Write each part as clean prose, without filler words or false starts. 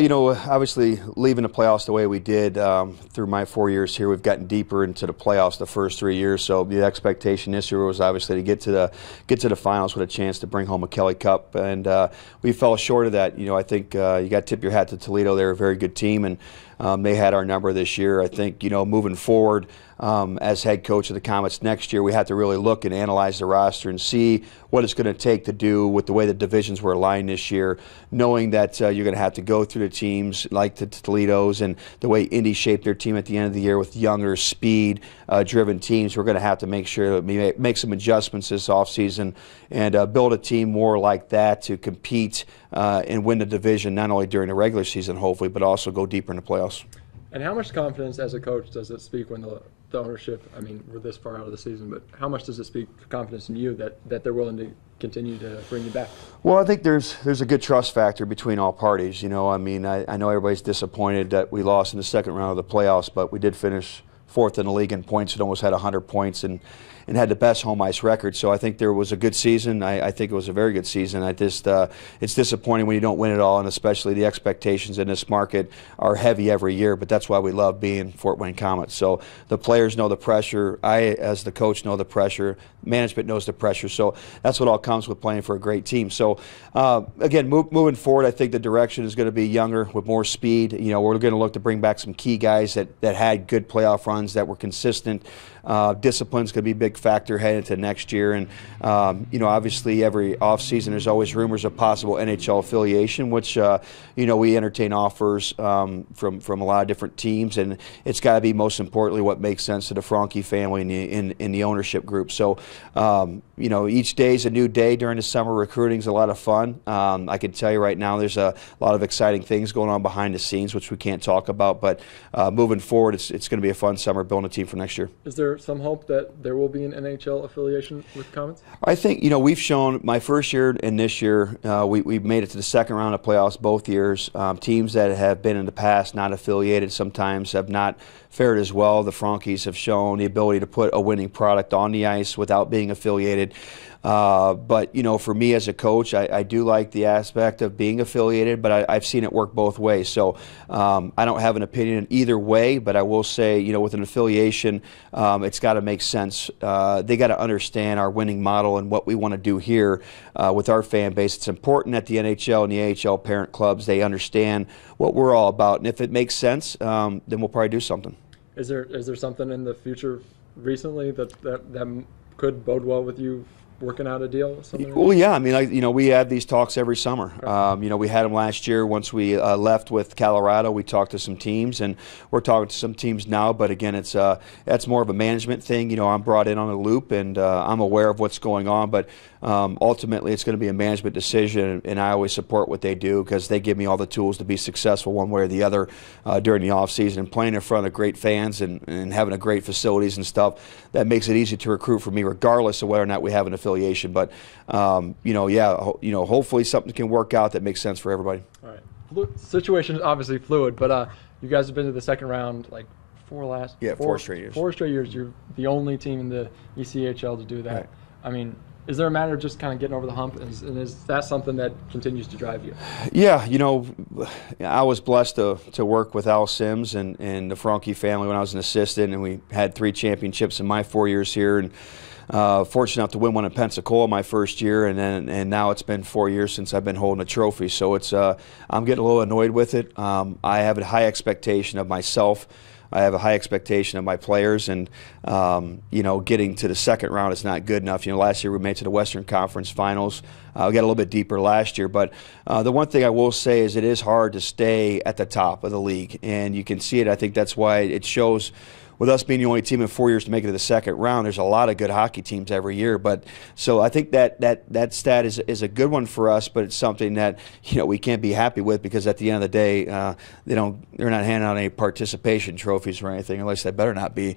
You know, obviously leaving the playoffs the way we did through my 4 years here, we've gotten deeper into the playoffs the first 3 years. So the expectation this year was obviously to get to the finals with a chance to bring home a Kelly Cup, and we fell short of that. You know, I think you got to tip your hat to Toledo. They're a very good team, and they had our number this year. I think, you know, moving forward as head coach of the Komets next year, we have to really look and analyze the roster and see what it's going to take to do with the way the divisions were aligned this year, knowing that you're going to have to go through the teams like the Toledo's and the way Indy shaped their team at the end of the year with younger, speed-driven teams. We're going to have to make sure that we make some adjustments this offseason and build a team more like that to compete and win the division, not only during the regular season, hopefully, but also go deeper in the playoffs. And how much confidence as a coach does it speak when the ownership, I mean, we're this far out of the season, but how much does it speak confidence in you that they're willing to continue to bring you back? Well, I think there's a good trust factor between all parties. You know, I mean, I know everybody's disappointed that we lost in the second round of the playoffs, but we did finish fourth in the league in points and almost had 100 points and had the best home ice record. So I think there was a good season. I think it was a very good season. It's disappointing when you don't win it all, and especially the expectations in this market are heavy every year, but that's why we love being Fort Wayne Komets. So the players know the pressure. I, as the coach, know the pressure. Management knows the pressure. So that's what all comes with playing for a great team. So again, moving forward, I think the direction is going to be younger with more speed. You know, we're going to look to bring back some key guys that had good playoff runs, that were consistent. Discipline's going to be a big factor heading into next year, and you know, obviously every offseason there's always rumors of possible NHL affiliation, which you know, we entertain offers from a lot of different teams, and it's got to be most importantly what makes sense to the Franke family in the ownership group. So you know, each day is a new day during the summer. Recruiting's a lot of fun. I can tell you right now there's a lot of exciting things going on behind the scenes which we can't talk about, but moving forward it's going to be a fun summer building a team for next year. Is there some hope that there will be an NHL affiliation with Komets? I think, you know, we've shown my first year and this year we made it to the second round of playoffs both years. Teams that have been in the past not affiliated sometimes have not fared as well. The Frankes have shown the ability to put a winning product on the ice without being affiliated. But, you know, for me as a coach, I do like the aspect of being affiliated, but I've seen it work both ways. So I don't have an opinion either way, but I will say, you know, with an affiliation, it's got to make sense. They got to understand our winning model and what we want to do here with our fan base. It's important that the NHL and the AHL parent clubs, they understand what we're all about. And if it makes sense, then we'll probably do something. Is there something in the future recently that could bode well with you working out a deal with somebody? Well, yeah. I mean, you know, we have these talks every summer. You know, we had them last year. Once we left with Colorado, we talked to some teams, and we're talking to some teams now. But again, that's more of a management thing. You know, I'm brought in on a loop, and I'm aware of what's going on. But ultimately, it's going to be a management decision, and I always support what they do because they give me all the tools to be successful one way or the other during the off season. And playing in front of great fans and having a great facilities and stuff, that makes it easy to recruit for me, regardless of whether or not we have an affiliation. But you know, yeah, you know, hopefully something can work out that makes sense for everybody. All right. Situation is obviously fluid, but you guys have been to the second round like four straight years. 4 straight years. You're the only team in the ECHL to do that. Right. I mean, is there a matter of just kind of getting over the hump, and is that something that continues to drive you? Yeah, you know, I was blessed to work with Al Sims and the Franke family when I was an assistant, and we had 3 championships in my 4 years here, and fortunate enough to win one in Pensacola my first year, and now it's been 4 years since I've been holding a trophy. So it's I'm getting a little annoyed with it. I have a high expectation of myself. I have a high expectation of my players, and you know, getting to the second round is not good enough. You know, last year we made it to the Western Conference Finals. We got a little bit deeper last year, but the one thing I will say is it is hard to stay at the top of the league, and you can see it. I think that's why it shows. With us being the only team in 4 years to make it to the second round, there's a lot of good hockey teams every year. But so I think that stat is a good one for us, but it's something that, you know, we can't be happy with, because at the end of the day, they're not handing out any participation trophies or anything, unless they better not be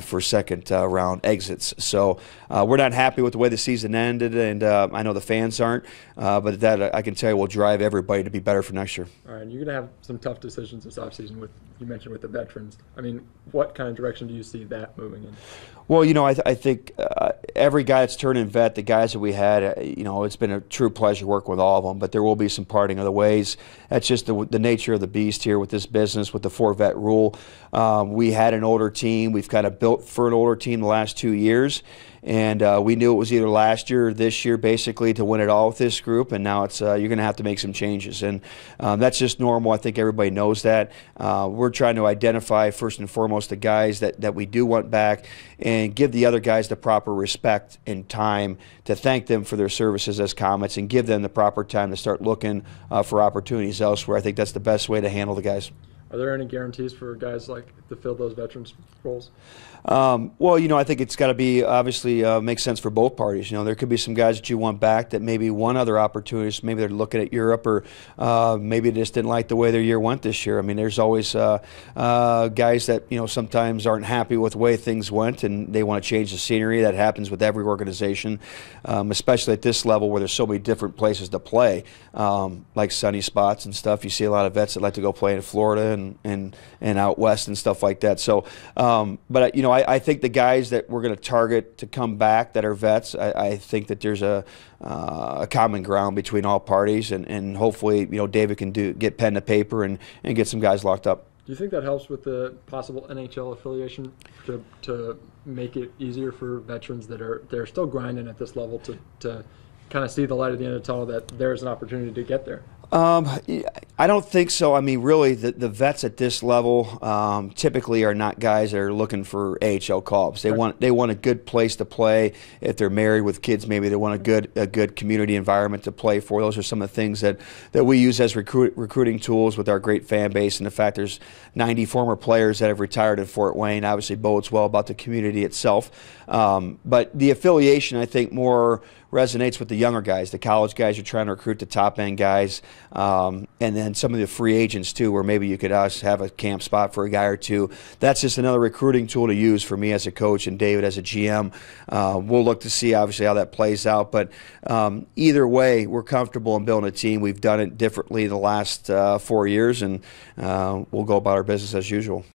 for second round exits. So we're not happy with the way the season ended, and I know the fans aren't. But that I can tell you will drive everybody to be better for next year. All right, you're going to have some tough decisions this offseason with you mentioned with the veterans. I mean, what kind of direction do you see that moving in? Well, I think every guy that's turning vet, the guys that we had, it's been a true pleasure working with all of them, but there will be some parting of the ways. That's just the nature of the beast here with this business, with the 4-vet rule. We had an older team. We've kind of built for an older team the last 2 years. And we knew it was either last year or this year, basically, to win it all with this group. And now it's you're going to have to make some changes, and that's just normal. I think everybody knows that. We're trying to identify first and foremost the guys that we do want back, and give the other guys the proper respect and time to thank them for their services as Komets, and give them the proper time to start looking for opportunities elsewhere. I think that's the best way to handle the guys. Are there any guarantees for guys like to fill those veterans roles? Well, I think it's got to be, obviously, make sense for both parties. There could be some guys that you want back that maybe want other opportunities. Maybe they're looking at Europe, or maybe they just didn't like the way their year went this year. I mean, there's always guys that, sometimes aren't happy with the way things went, and they want to change the scenery. That happens with every organization, especially at this level where there's so many different places to play, like sunny spots and stuff. You see a lot of vets that like to go play in Florida and out west and stuff like that. So, but I think the guys that we're going to target to come back that are vets, I think that there's a common ground between all parties, and hopefully, David can get pen to paper and get some guys locked up. Do you think that helps with the possible NHL affiliation to make it easier for veterans they're still grinding at this level to kind of see the light at the end of the tunnel, that there's an opportunity to get there? I don't think so. I mean, really, the vets at this level typically are not guys that are looking for AHL call-ups. They want a good place to play. If they're married with kids, maybe they want a good community environment to play for. Those are some of the things that we use as recruiting tools with our great fan base, and the fact there's 90 former players that have retired in Fort Wayne obviously bodes well about the community itself. But the affiliation, I think, more resonates with the younger guys. The college guys are trying to recruit the top-end guys, and then some of the free agents too, where maybe you could have a camp spot for a guy or two. That's just another recruiting tool to use for me as a coach and David as a GM. We'll look to see, obviously, how that plays out. But either way, we're comfortable in building a team. We've done it differently the last 4 years, and we'll go about our business as usual.